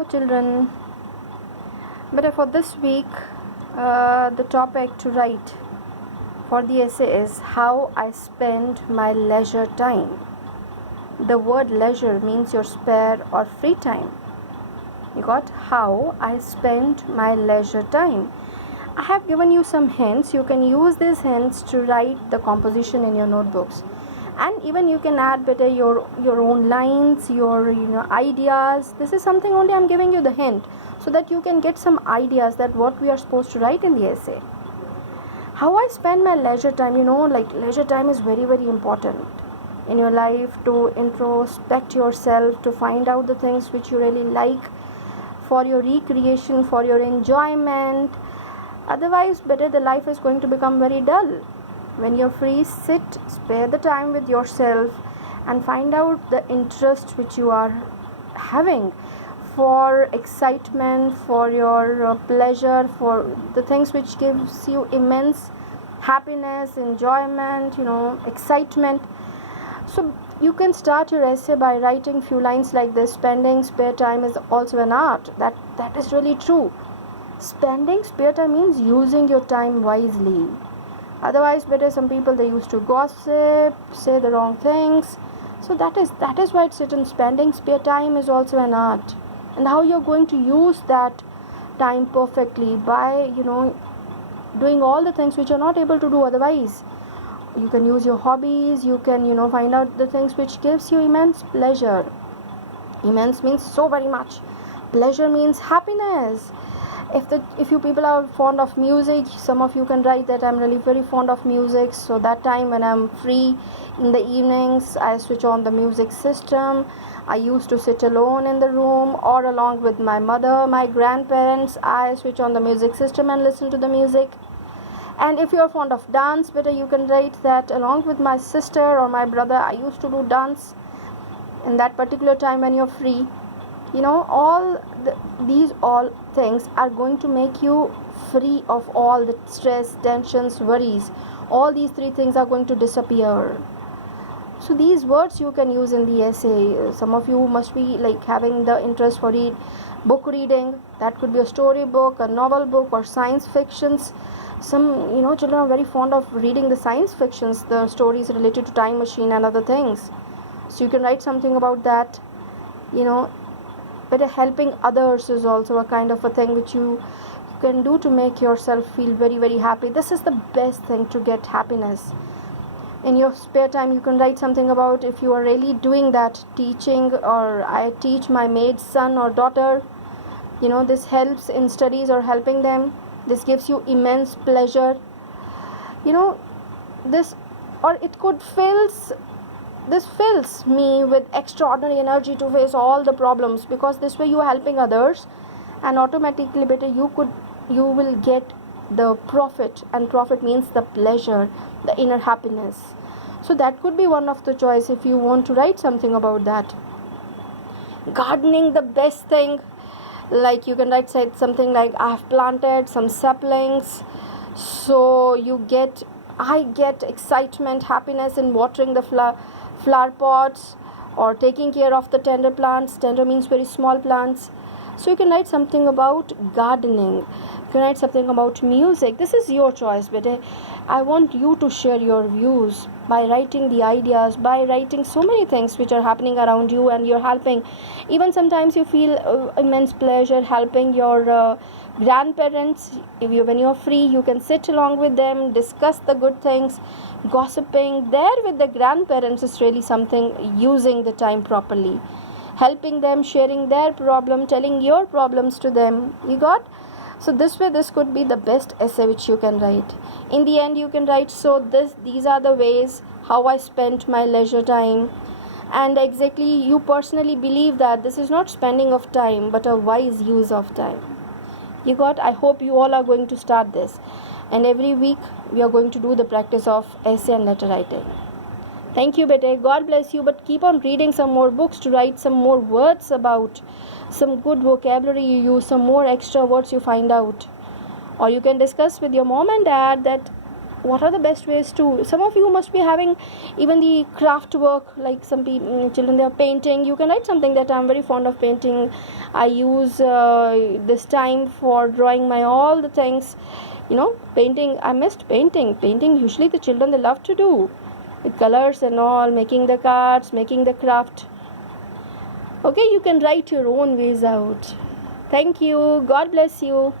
Hello children, but for this week the topic to write for the essay is how I spend my leisure time. The word leisure means your spare or free time. You got how I spend my leisure time. I have given you some hints. You can use these hints to write the composition in your notebooks, and even you can add better your own lines, your ideas. This is something only I'm giving you the hint so that you can get some ideas that what we are supposed to write in the essay. How I spend my leisure time, like leisure time is very very important in your life, to introspect yourself, to find out the things which you really like, for your recreation, for your enjoyment. Otherwise better the life is going to become very dull. When you're free, sit, spare the time with yourself and find out the interest which you are having, for excitement, for your pleasure, for the things which gives you immense happiness, enjoyment, excitement. So you can start your essay by writing few lines like this: spending spare time is also an art. That is really true. Spending spare time means using your time wisely. Otherwise better some people, they used to gossip, say the wrong things. So that is why it's written spending spare time is also an art. And how you're going to use that time perfectly by doing all the things which you're not able to do otherwise. You can use your hobbies, you can find out the things which gives you immense pleasure. Immense means so very much. Pleasure means happiness. If you people are fond of music, some of you can write that I'm really very fond of music. So that time when I'm free in the evenings, I switch on the music system. I used to sit alone in the room or along with my mother, my grandparents. I switch on the music system and listen to the music. And if you are fond of dance, better you can write that along with my sister or my brother, I used to do dance in that particular time when you're free. These all things are going to make you free of all the stress, tensions, worries. All these three things are going to disappear. So these words you can use in the essay. Some of you must be like having the interest for book reading. That could be a story book, a novel book, or science fictions. Some children are very fond of reading the science fictions, the stories related to time machine and other things. So you can write something about that. But helping others is also a kind of a thing which you can do to make yourself feel very very happy. This is the best thing to get happiness. In your spare time you can write something about, if you are really doing that, teaching, or I teach my maid's son or daughter, this helps in studies or helping them. This gives you immense pleasure. This, or it could this fills me with extraordinary energy to face all the problems, because this way you are helping others, and automatically better you will get the profit, and profit means the pleasure, the inner happiness. So that could be one of the choice if you want to write something about that. Gardening, the best thing. Like you can write something like, I have planted some saplings, so I get excitement, happiness in watering the flower pots or taking care of the tender plants. Tender means very small plants. So you can write something about gardening. You can write something about music. This is your choice, but I want you to share your views by writing the ideas, by writing so many things which are happening around you, and you're helping. Even sometimes you feel immense pleasure helping your grandparents. When you're free, you can sit along with them, discuss the good things. Gossiping there with the grandparents is really something, using the time properly, helping them, sharing their problem, telling your problems to them. You got? So this way, this could be the best essay which you can write. In the end, you can write, so these are the ways how I spent my leisure time. And exactly, you personally believe that this is not spending of time, but a wise use of time. You got? I hope you all are going to start this. And every week, we are going to do the practice of essay and letter writing. Thank you, bete. God bless you. But keep on reading some more books to write some more words about, some good vocabulary you use, some more extra words you find out. Or you can discuss with your mom and dad that what are the best ways to, some of you must be having even the craft work, like some people, children, they are painting. You can write something that I'm very fond of painting. I use this time for drawing my all the things, painting. I missed painting usually the children, they love to do with colors and all, making the cards, making the craft. Okay, you can write your own ways out. Thank you. God bless you.